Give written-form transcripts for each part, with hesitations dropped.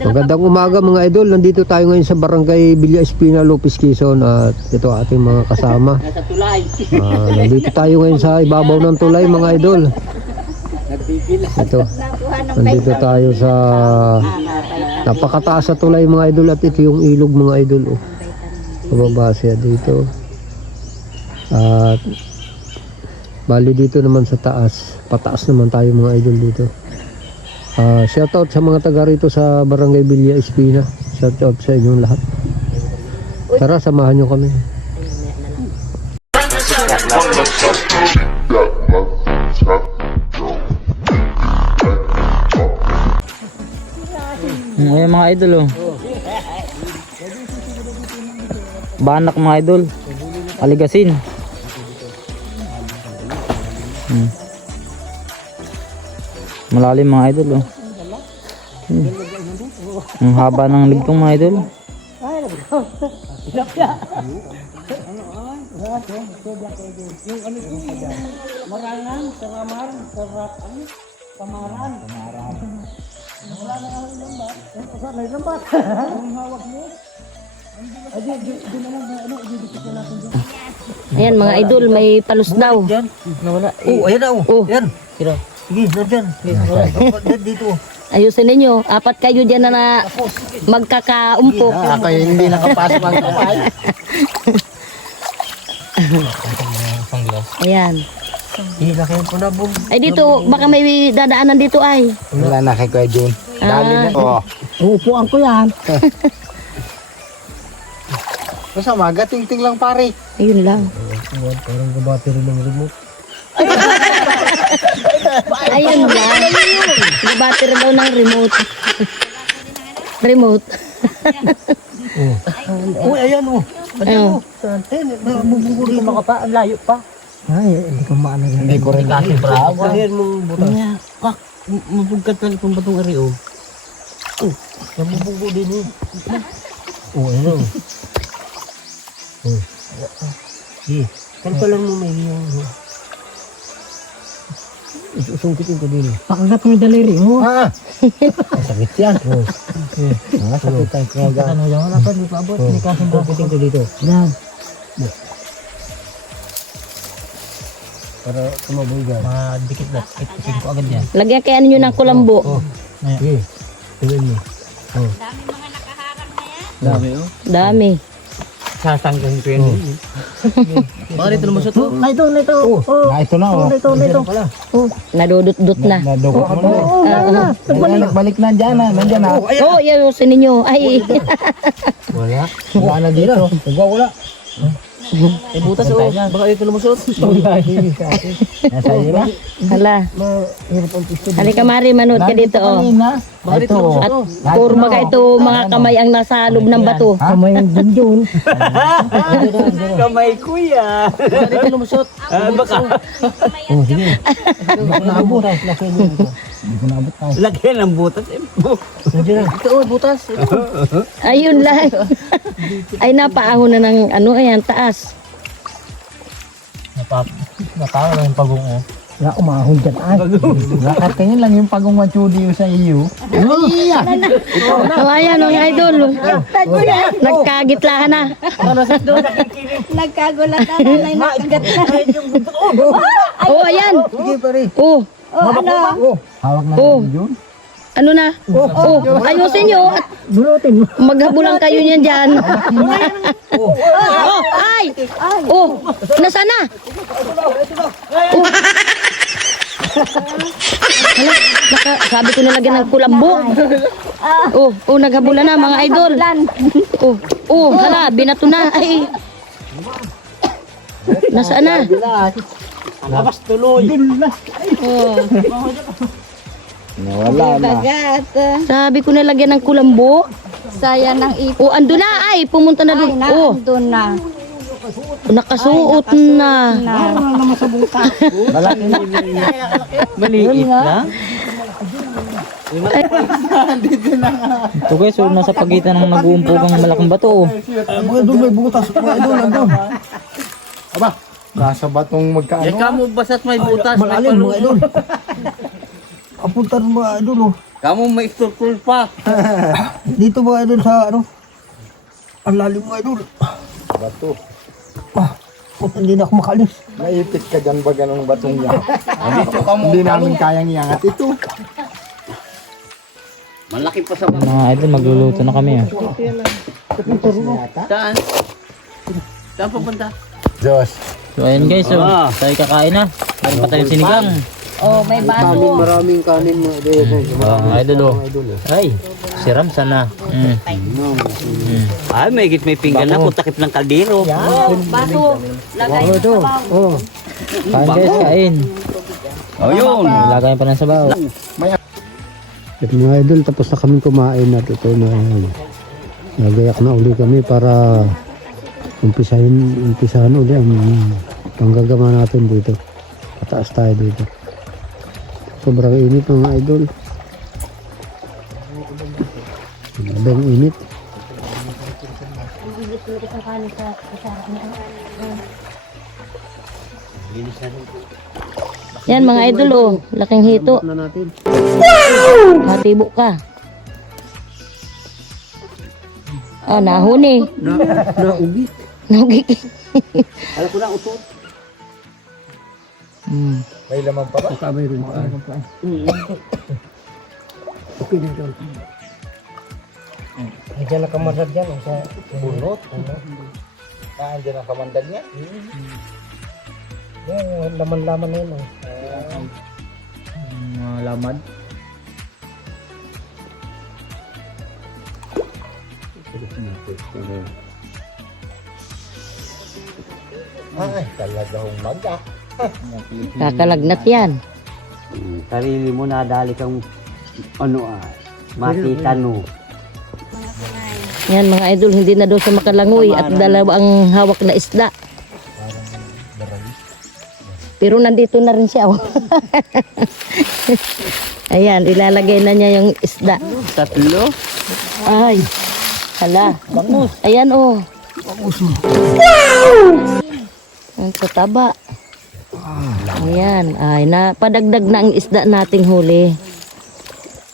Magandang umaga mga idol. Nandito tayo ngayon sa barangay Villa Espina, Lopez, Quezon. At ito ating mga kasama. Nandito tayo ngayon sa ibabaw ng tulay mga idol. Ito. Nandito tayo sa napakataas sa tulay mga idol. At ito yung ilog mga idol. Pababa siya dito. At bali dito naman sa taas. Pataas naman tayo mga idol dito. Shoutout sa mga taga rito sa barangay Villa Espina. Shoutout sa inyong lahat. Tara, samahan nyo kami. Ayan mga idol oh. Banak mga idol. Aligasin. Malalim mga idol oh. Ang haba ng ligtong mga idol. Ayan mga idol, may palus daw. Oh, ayan na Oh. Yan. Sige, nandyan. Dito. Ayusin ninyo, apat kayo dyan na magkakaumpok. Kaya hindi nakapasok ang kapay. Ayan. Ilakayan ko na bum. Ay dito, baka may dadaanan dito ay. Wala na kay Kuya Jun. Dali na. Uupuan ko yan. Basta magating-ting lang pare. Ayun lang. Parang gabateri ng remote. Ayun lang. Nabattery daw ng remote. Remote. Uy, ayan oh. Ayun. Mabubuli ka pa, ang layo pa. Ay, hindi ko maano yan. Hindi ko rin kasi bravo. Ayan mong butas. Pak, mabugkat ka itong batong ari oh. Oh, nabubugo din eh. Oh, ayan oh. Oh. Sige, kalpalan mo may yung... Isungkitin ko din. Pakagat mo yung daliri mo. Sakit yan. Sakit tayo. Kaya ano yan? Wala pa, hindi pa abot. Hindi kasi sungkitin ko dito. Yan. Para tumaboy dyan. Madikit na. Ipikin ko agad yan. Lagyan kaya ninyo ng kulambo. Sige, tingin mo. Dami oh. Dami. Sasanggang ko yan. Bakit ito naman sa to? Na ito. Ito na oh. Ito. Nadudot-dot na. Nadukot mo na. Nagbalik na dyan na. Nandyan na. Oh, ayusin ninyo. Ay. Wala. Wala na dito. Wala. Eh butas oh. Baka ito lumusot. Nasa iyo na. Hala. Halika Mari, manood ka dito oh. Bakit ito lumusot? At kurma ka ito mga kamay ang nasa loob ng bato. Kamay yung dunjun. Kamay kuya. Bakit ito lumusot? Baka. Oh, sige. Hindi ko naabot. Hindi ko naabot tayo. Lagyan ng butas. Nandiyan na. Ito oh, butas. Ayun lang. Ay napaahon na ng ano ayan taas. Natawa lang yung pagong oh. Wala umahon dyan. Nakatingin lang yung pagong machudi sa iyo. Oh, ayan mga idol. Nagkagitlahan na. Nagkagulatan na may nakagat na. Oh, ayan. Sige pare. Oh, Hawak na Oh. yun. ano na? Oh, ayusin nyo at Bunutin mo. maghabulang kayo niyan dyan. Oh, ay! Oh, nasaan na? Oh. Hala, sabi ko nalagyan ng kulambo. Oh, naghabulan na mga idol. Hala, binato na. Ay. Nasaan na? Labas tuloy. Oh. Nawala na. Bagat. Sabi ko nalagyan ng kulambo. Sayang ng ipon. Oh, ando na ay, pumunta na doon. Oh, Doon na. nakasuot na. Maliit lang. Ito guys, so nasa pagitan ng nag-uumpugang malaking bato. Doon may butas. Doon, nandun. Aba, nasa batong magkaano. Kamo basta't may butas, Malalim mga idol. Apuntan mga idol oh. Kamu may turkul pa. Dito mga idol sa ano? Ang lalim mga idol. Bato. Hindi na ako makalis. Naipit ka dyan ba ganong batong yan? Dito ka mo. Hindi namin kayang iangat ito. Malaki pa sa Mga idol, magluluto na kami ah. Saan? Saan papunta? Diyos. So ayun guys, so Ah. tayo kakain na. Meron pa tayong sinigang. Oh, may baso. Maraming kanin mga idol. Mga idol oh. Ay, si Ram sana. Ay, may pinggan na kung takip ng kaldero. Oh, baso. Lagay mo sa baw. Oh, Kain guys, kain. Oh, yun. Lagayan pa ng sabaw. at mga idol, tapos na kami kumain at ito na nagayak na uli kami para umpisahan uli ang panggagama natin dito. Pataas tayo dito. Sobrang init mga idol. Sobrang init. Yan mga idol oh, laking hito. Na natin. Hatibo ka. Ah, nahuni. Naugi. Nugi. Alam ko na, utot. May laman pa ba? Kamay rin pa. Okay na ito. Diyan nakamasad dyan. Sa Bunot. Dyan ang kamandag niya. yung laman-laman na yun. Mga lamad. Ay, talaga humaga. Kakalagnat yan. Sarili mo na dali kang makita no. Yan mga idol, hindi na daw sa makalangoy at dalawang hawak na isda. Pero nandito na rin siya. Oh. Ayan, ilalagay na niya yung isda. Tatlo? Ay, hala. Ayan oh. Ang tataba. Ayan, ay napadagdag na ang isda nating huli.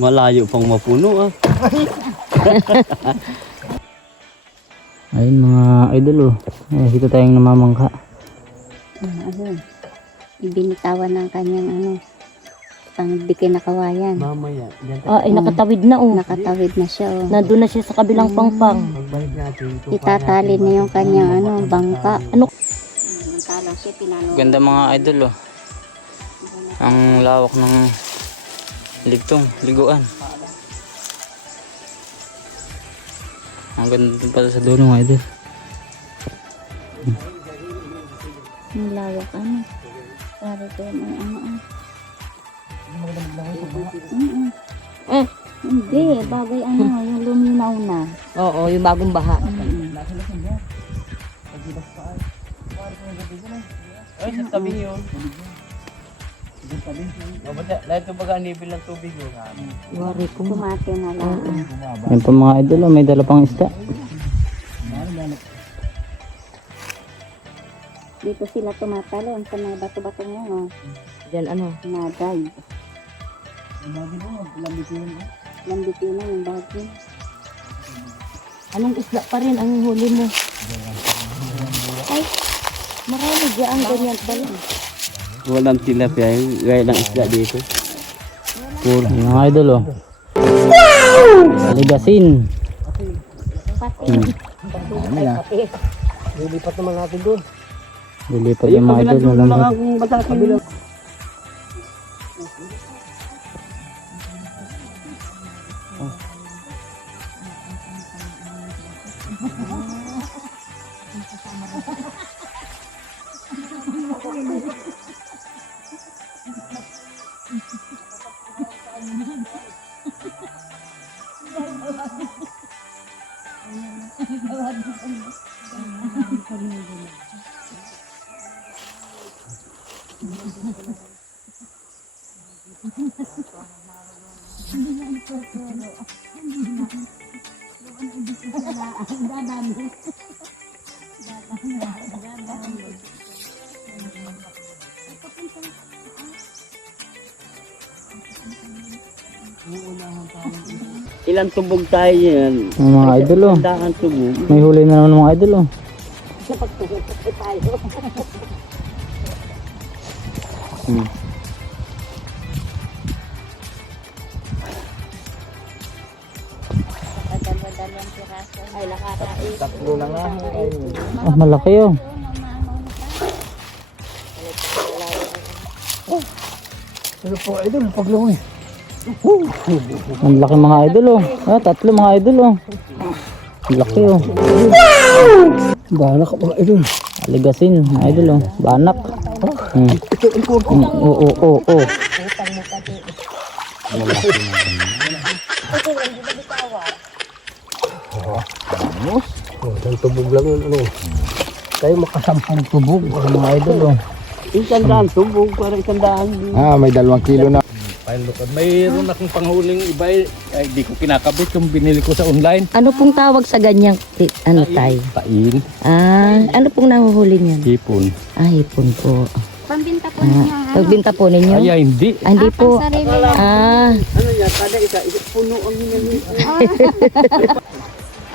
Malayo pang mapuno ah. Ayun mga idol oh. Dito tayong namamangka. Binitawan ng kanyang pangdikin na kawayan. Mamaya. Ay, nakatawid na oh. Nakatawid na siya. Oh. Nandun na siya sa kabilang pangpang. Itatali na yung kanyang bangka. Ano? Samantalang siya pinano. Ganda mga idol oh. Ang lawak ng liguan. Ang ganda din pala sa dulo mga idol. Ang lawak Para ko may Hindi, bagay yung luminaw na. Oo, yung bagong baha. Ay, sa tabi yun. Dahil ito baga nibil ng tubig yun. Wari ko. Tumati na lang. Yan pa mga idol oh. May dala pang isda. Dito sila tumatalon sa mga bato-bato mo. Diyan ano? Naday. Lambitin na yung bagay. Anong isda pa rin ang huli mo? Ay, marami dyan ganyan pala. Walang tilapia yung gaya ng isda dito. Puro mga idol oh. Aligasin. Lilipat naman natin doon. Lilipat yung mga idol na lambat. Kung batakin. Ilang tubog tayo yan? Ang mga idol oh. Tandaan tubog. May huli na naman ng mga idol oh. Ay, lakarain. Tatlo lang nga. Ah, malaki oh. Ano po idol, paglungoy. Ang laki mga idol oh. Ah, tatlo mga idol oh. Ang laki oh. Bahala ka mga idol. Aligasin mga idol oh. Banak. Oo, oo, oo. Isang tubog lang yun, ano. Tayo makasampung tubog mga idol oh. Isang daan tubog, para isang daan. May 2 kilo na. Mayroon akong panghuling iba ay di ko kinakabit yung binili ko sa online. Ano pong tawag sa ganyang ano tay? Pain, Ano pong nahuhuli niyan? hipon. Hipon po. Pambinta po ninyo. Pagbinta po ninyo? Ay, hindi. Hindi po. Sarili lang. Ano yan, kada isa, puno ang hinanay.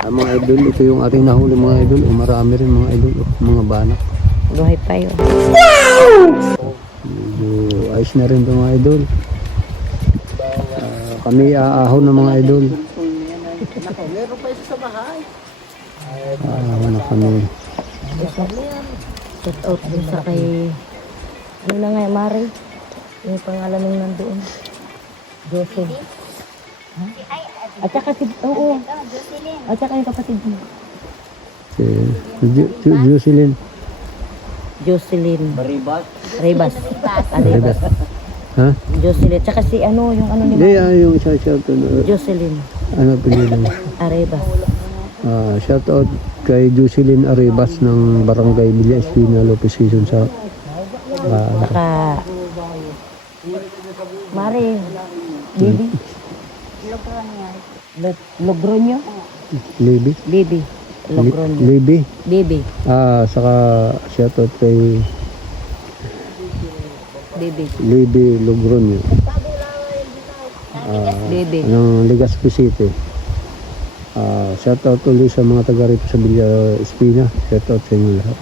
Mga idol, ito yung ating nahuli mga idol. Marami rin mga idol, mga banak. Buhay pa yun. Medyo ayos na rin ito mga idol. Kami aahon ng mga idol. Aahon na kami. Shout out din sa kay... Ano na nga, Mari? Yung pangalan nung nandoon. Jose. At saka si... Oo. At saka yung kapatid mo. Jocelyn. Jocelyn. Ribas. Ribas. Ribas. Ha? Jocelyn. Tsaka si ano, yung ano ni Hindi, Mari. yung shout out. Jocelyn. Ano pinili? Arrebas. Shout out kay Jocelyn Arrebas ng Barangay Villa Espina, Lopez Quezon sa Saka... Mari. Bibi. Logroño. Libby. Bibi. Logroño. Libby. Bibi. Saka shout out kay Bibi. Libby Logroño. Bibi. Ng Legazpi City. Shout out ulit sa mga taga rito sa Villa Espina. Shout out sa inyo lahat.